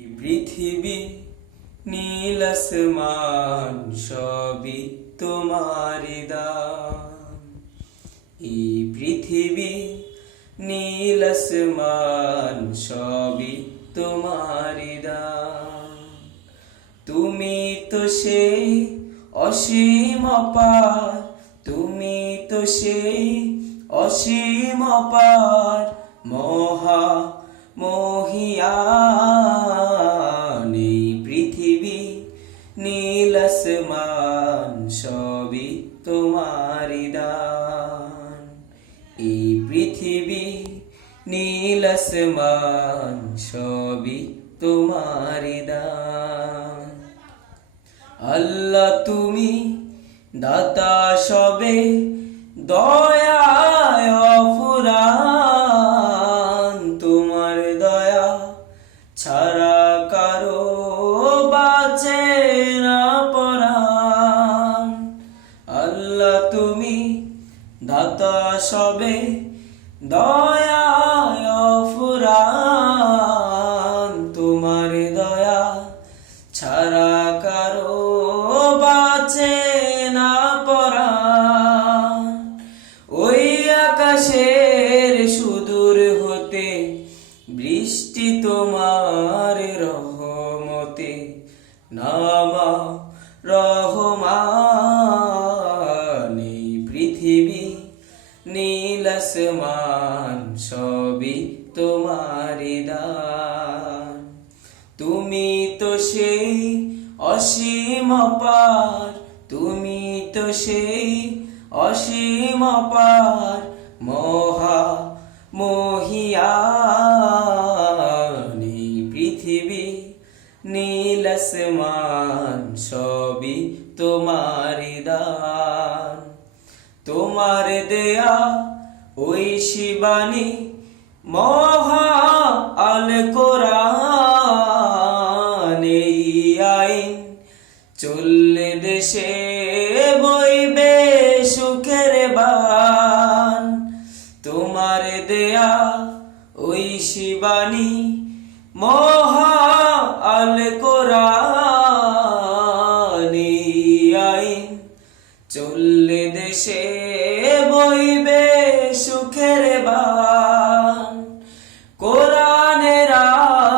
পৃথিবী নীল আসমান সবই তোমার দান। এই পৃথিবী নীল আসমান সবই তোমার দান। তুমি তো সেই অসীম অপার, তুমি তো সেই অসীম অপার মহা মহিয়ান। এই পৃথিবী নীল আসমান সবই তোমার দান। এই পৃথিবী নীল আসমান সবই তোমার দান। আল্লাহ তুমি দাতা সবে, দয়ায় অফুরান। তোমার দয়া ছাড়া কারো বাঁচে না পরাণ। আল্লাহ তুমি দাতা সবে, দয়ায় অফুরান। তোমার দয়া ছাড়া কারো বাঁচে না পরাণ। ওই আকাশের সুদূর হতে বৃষ্টি তোমার রহমতে নামা রহমান। এই পৃথিবী নীল আসমান সবই তোমার দান। তুমি তো সেই অসীম অপার, তুমি তো সেই অসীম অপার মহা মহিয়ান। এই পৃথিবী নীল আসমান সবই তোমার দান। তোমার দেয়া ওই শিবানী মহা আল কোরআন। এই আইন চললে দেশে বইবে সুখের বান। তোমার দেয়া ওই শিবানী মহা আল কোরআন। এই আইন চললে দেশে বইবে সুখের বান। কোরআনের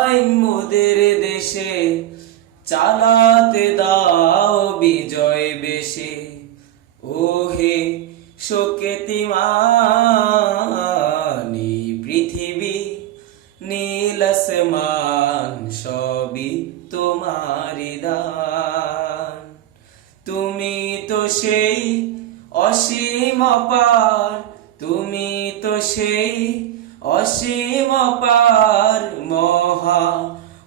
আইন মোদের দেশে চালাতে দাও বিজয় বেশে। ওহে শোকেতিমান। এই পৃথিবী নীল আসমান সবই তোমার দান। তুমি তো সেই অসীম অপার, তুমি তো সেই অসীম অপার মহা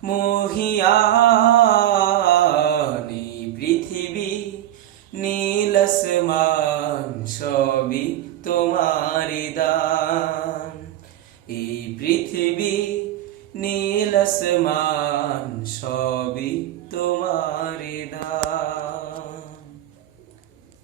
মহিয়ান। এই পৃথিবী নীল আসমান সবই তোমার দান। এই পৃথিবী নীল আসমান সবই তোমার দান।